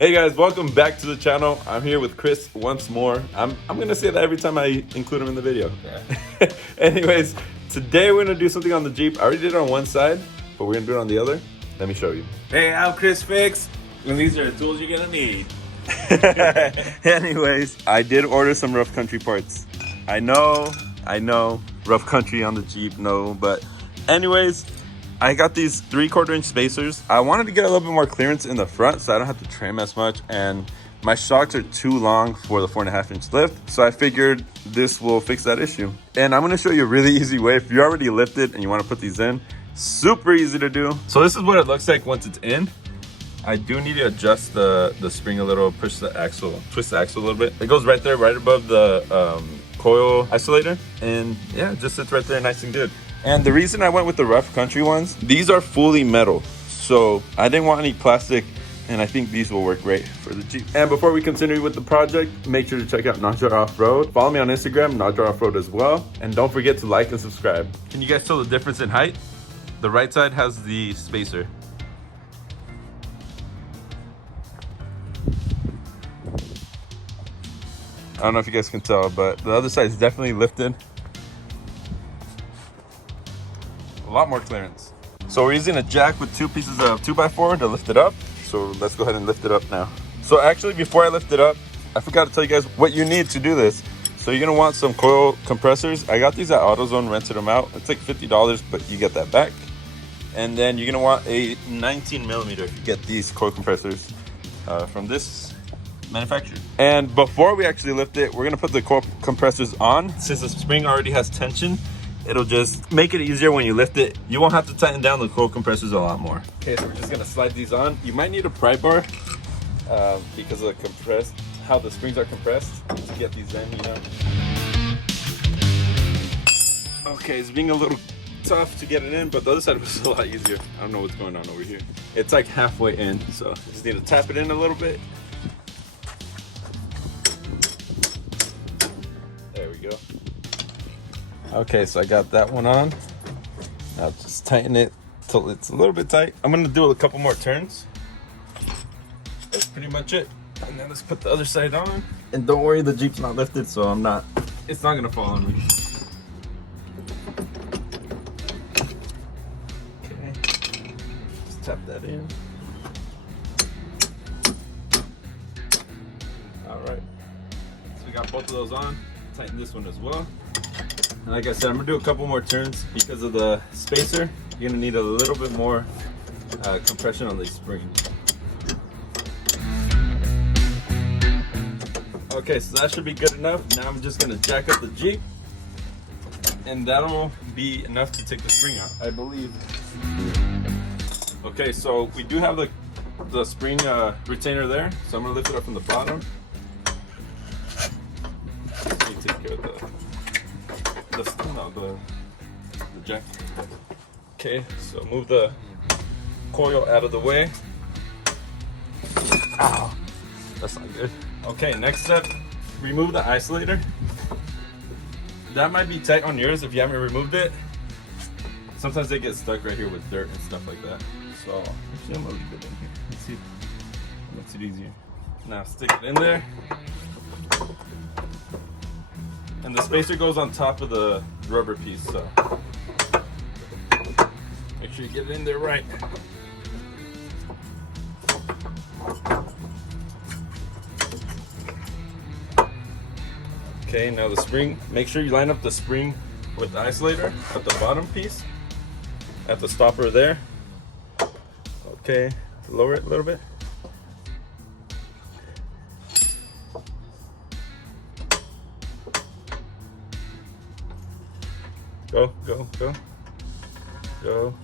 Hey guys, welcome back to the channel. I'm here with Chris once more. I'm gonna say that every time I include him in the video. Yeah. Anyways, today we're gonna do something on the Jeep. I already did it on one side, but we're gonna do it on the other. Let me show you. Hey, I'm Chris Fix, and these are the tools you're gonna need. Anyways, I did order some rough country parts. I know, rough country on the Jeep, no, but anyways, I got these 3/4 inch spacers. I wanted to get a little bit more clearance in the front so I don't have to trim as much, and my shocks are too long for the 4.5 inch lift, so I figured this will fix that issue. And I'm gonna show you a really easy way. If you're already lifted and you wanna put these in, super easy to do. So this is what it looks like once it's in. I do need to adjust the spring a little, twist the axle a little bit. It goes right there, right above the coil isolator, and yeah, it just sits right there nice and good. And the reason I went with the rough country ones, these are fully metal, so I didn't want any plastic, and I think these will work great for the Jeep. And before we continue with the project, make sure to check out Najar Offroad. Follow me on Instagram, Najar Offroad as well, and don't forget to like and subscribe. Can you guys tell the difference in height? The right side has the spacer. I don't know if you guys can tell, but the other side is definitely lifted. A lot more clearance. So we're using a jack with 2 pieces of 2x4 to lift it up. So let's go ahead and lift it up now. So actually, before I lift it up, I forgot to tell you guys what you need to do this. So you're gonna want some coil compressors. I got these at AutoZone, rented them out. It's like $50, but you get that back. And then you're gonna want a 19mm if you get these coil compressors from this manufacturer. And before we actually lift it, we're gonna put the coil compressors on. Since the spring already has tension, it'll just make it easier when you lift it. You won't have to tighten down the coil compressors a lot more. Okay, so we're just gonna slide these on. You might need a pry bar because of how the springs are compressed to get these in, you know. Okay, it's being a little tough to get it in, but the other side was a lot easier. I don't know what's going on over here. It's like halfway in, so just need to tap it in a little bit. There we go. Okay, so I got that one on. Now just tighten it till it's a little bit tight. I'm gonna do a couple more turns. That's pretty much it. And then let's put the other side on. And don't worry, the Jeep's not lifted, so it's not gonna fall on me. Okay, just tap that in. All right, so we got both of those on. Tighten this one as well. And like I said, I'm gonna do a couple more turns because of the spacer. You're gonna need a little bit more compression on the spring. Okay, so that should be good enough. Now I'm just gonna jack up the Jeep, and that'll be enough to take the spring out, I believe. Okay, so we do have the spring retainer there, so I'm gonna lift it up from the bottom. Let me take care of the jack. Okay, so move the coil out of the way. Ow, that's not good. Okay, next step, remove the isolator. That might be tight on yours if you haven't removed it. Sometimes they get stuck right here with dirt and stuff like that. So actually, I'm gonna leave it in here. Let's see if it makes it easier. Now stick it in there. And the spacer goes on top of the rubber piece, so make sure you get it in there right. Okay, now the spring, make sure you line up the spring with the isolator at the bottom piece, at the stopper there. Okay, lower it a little bit. Go, go, go. Go.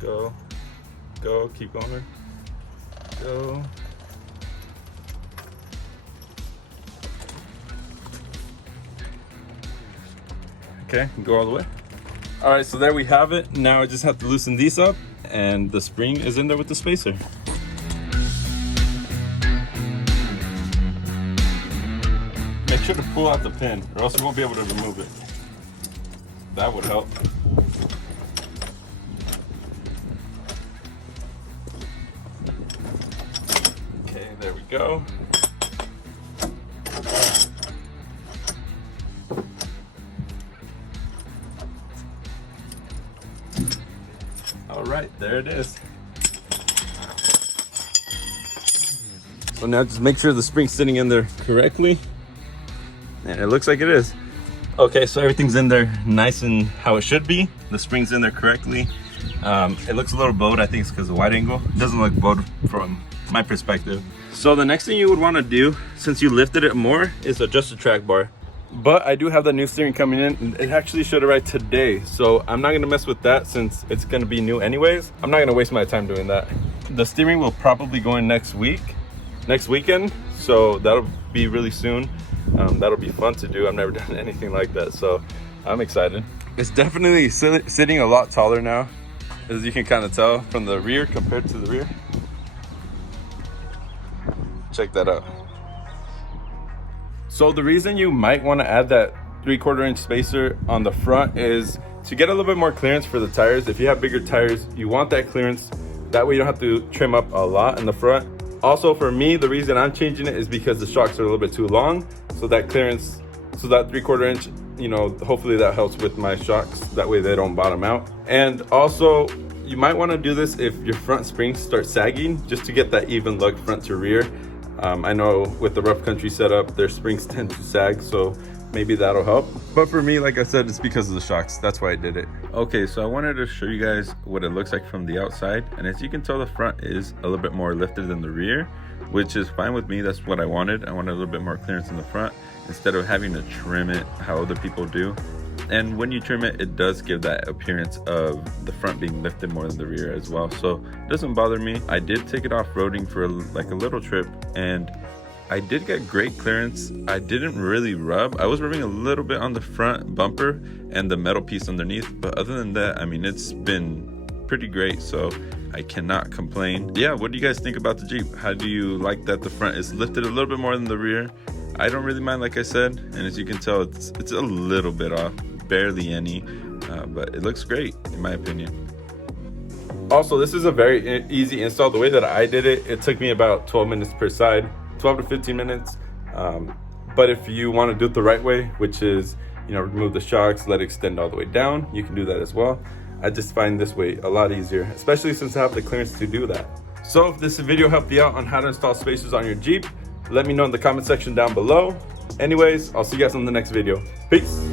Go. Go. Keep going. Go. Okay, go all the way. All right, so there we have it. Now I just have to loosen these up, and the spring is in there with the spacer. Make sure to pull out the pin, or else you won't be able to remove it. That would help. There we go. All right, there it is. So now just make sure the spring's sitting in there correctly. And it looks like it is. Okay, so everything's in there nice and how it should be. The spring's in there correctly. It looks a little bowed. I think it's because of the wide angle. It doesn't look bowed from my perspective. So the next thing you would want to do, since you lifted it more, is adjust the track bar. But I do have the new steering coming in. It actually should arrive today. So I'm not gonna mess with that since it's gonna be new anyways. I'm not gonna waste my time doing that. The steering will probably go in next weekend. So that'll be really soon. That'll be fun to do. I've never done anything like that, so I'm excited. It's definitely sitting a lot taller now, as you can kind of tell from the rear compared to the rear. Check that out. So the reason you might want to add that 3/4 inch spacer on the front is to get a little bit more clearance for the tires. If you have bigger tires, you want that clearance. That way you don't have to trim up a lot in the front. Also for me, the reason I'm changing it is because the shocks are a little bit too long. So that clearance, so that 3/4 inch, you know, hopefully that helps with my shocks. That way they don't bottom out. And also you might want to do this if your front springs start sagging, just to get that even look front to rear. I know with the rough country setup, their springs tend to sag, so maybe that'll help. But for me, like I said, it's because of the shocks. That's why I did it. Okay, so I wanted to show you guys what it looks like from the outside. And as you can tell, the front is a little bit more lifted than the rear, which is fine with me. That's what I wanted. I wanted a little bit more clearance in the front instead of having to trim it how other people do. And when you trim it, it does give that appearance of the front being lifted more than the rear as well. So it doesn't bother me. I did take it off-roading for like a little trip, and I did get great clearance. I didn't really rub. I was rubbing a little bit on the front bumper and the metal piece underneath, but other than that, I mean, it's been pretty great, so I cannot complain. Yeah, what do you guys think about the Jeep? How do you like that the front is lifted a little bit more than the rear? I don't really mind, like I said, and as you can tell, it's a little bit off, barely any, but it looks great in my opinion. Also, this is a very easy install. The way that I did it, it took me about 12 minutes per side, 12 to 15 minutes. But if you want to do it the right way, which is, you know, remove the shocks, let it extend all the way down, you can do that as well. I just find this way a lot easier, especially since I have the clearance to do that. So if this video helped you out on how to install spacers on your Jeep, let me know in the comment section down below. Anyways, I'll see you guys on the next video. Peace.